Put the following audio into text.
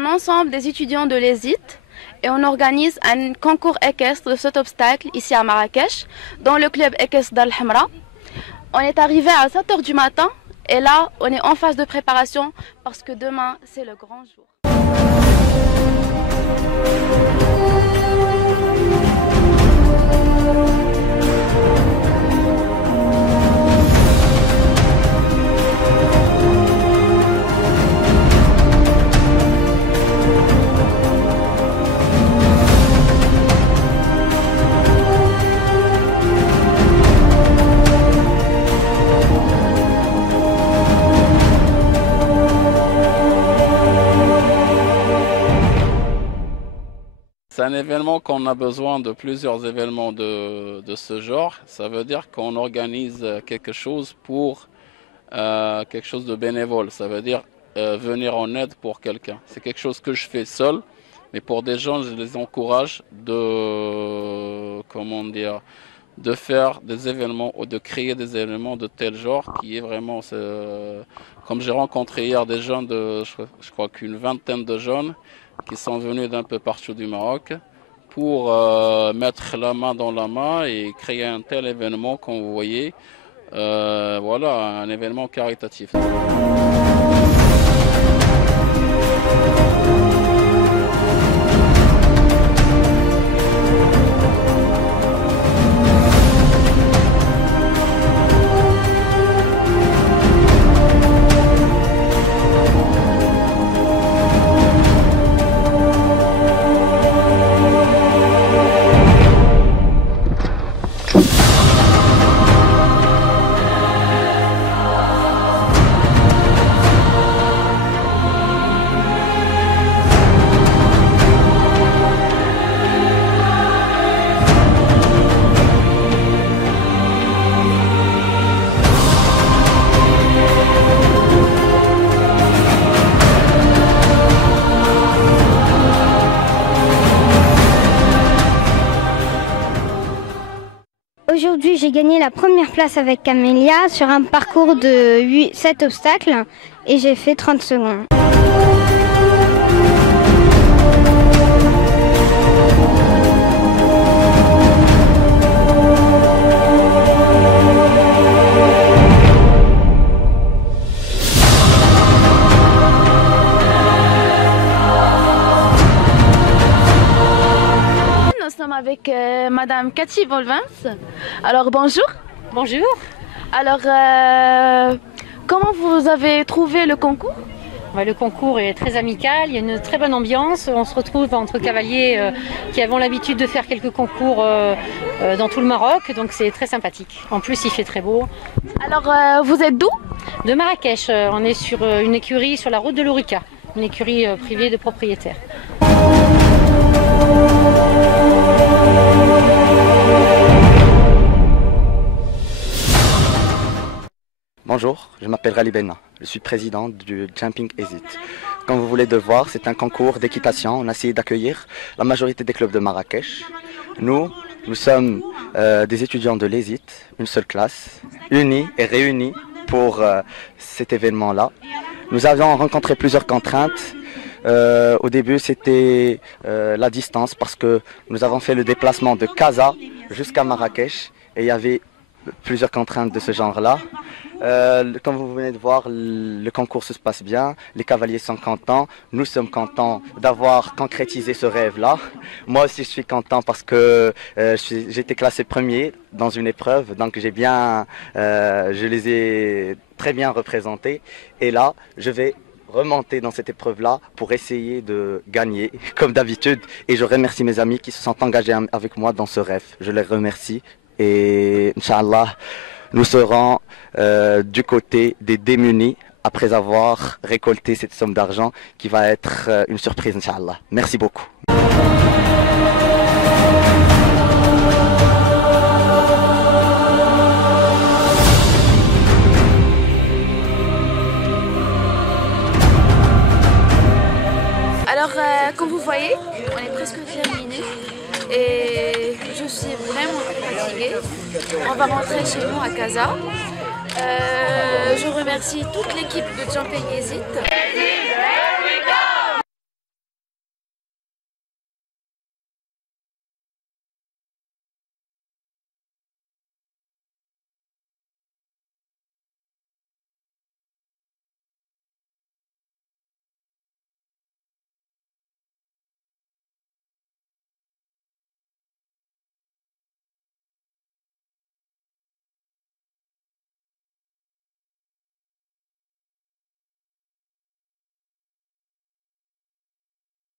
un ensemble des étudiants de l'ESIT et on organise un concours équestre de cet obstacle ici à Marrakech, dans le club équestre d'Al Hamra. On est arrivé à 7 h du matin et là, on est en phase de préparation parce que demain, c'est le grand jour. C'est un événement qu'on a besoin de plusieurs événements de ce genre. Ça veut dire qu'on organise quelque chose pour quelque chose de bénévole. Ça veut dire venir en aide pour quelqu'un. C'est quelque chose que je fais seul, mais pour des gens, je les encourage de faire des événements ou de créer des événements de tel genre qui est vraiment, comme j'ai rencontré hier des jeunes je crois qu'une vingtaine de jeunes qui sont venus d'un peu partout du Maroc pour mettre la main dans la main et créer un tel événement comme vous voyez. Voilà, un événement caritatif. Aujourd'hui, j'ai gagné la première place avec Camélia sur un parcours de 7 obstacles et j'ai fait 30 secondes. Nous sommes avec Madame Cathy Volvins. Alors bonjour. Bonjour. Alors, comment vous avez trouvé le concours? Le concours est très amical, il y a une très bonne ambiance. On se retrouve entre cavaliers qui avons l'habitude de faire quelques concours dans tout le Maroc, donc c'est très sympathique. En plus, il fait très beau. Alors, vous êtes d'où? De Marrakech, on est sur une écurie sur la route de l'Ourika, une écurie privée de propriétaires. Bonjour, je m'appelle Rali Benna, je suis président du Jumping ESIT. Comme vous voulez le voir, c'est un concours d'équitation. On a essayé d'accueillir la majorité des clubs de Marrakech. Nous sommes des étudiants de l'ESIT, une seule classe, unis et réunis pour cet événement-là. Nous avions rencontré plusieurs contraintes. Au début, c'était la distance parce que nous avons fait le déplacement de Casa jusqu'à Marrakech et il y avait plusieurs contraintes de ce genre-là. Comme vous venez de voir, le concours se passe bien, les cavaliers sont contents, nous sommes contents d'avoir concrétisé ce rêve-là. Moi aussi je suis content parce que j'ai été classé premier dans une épreuve, donc je les ai très bien représentés. Et là, je vais remonter dans cette épreuve-là pour essayer de gagner, comme d'habitude. Et je remercie mes amis qui se sont engagés avec moi dans ce rêve. Je les remercie et Inch'Allah, nous serons du côté des démunis après avoir récolté cette somme d'argent qui va être une surprise, Inch'Allah. Merci beaucoup. Alors, comme vous voyez, on est presque terminé et je suis vraiment fatiguée. On va rentrer chez nous à Casa. Je remercie toute l'équipe de Jumping ESIT.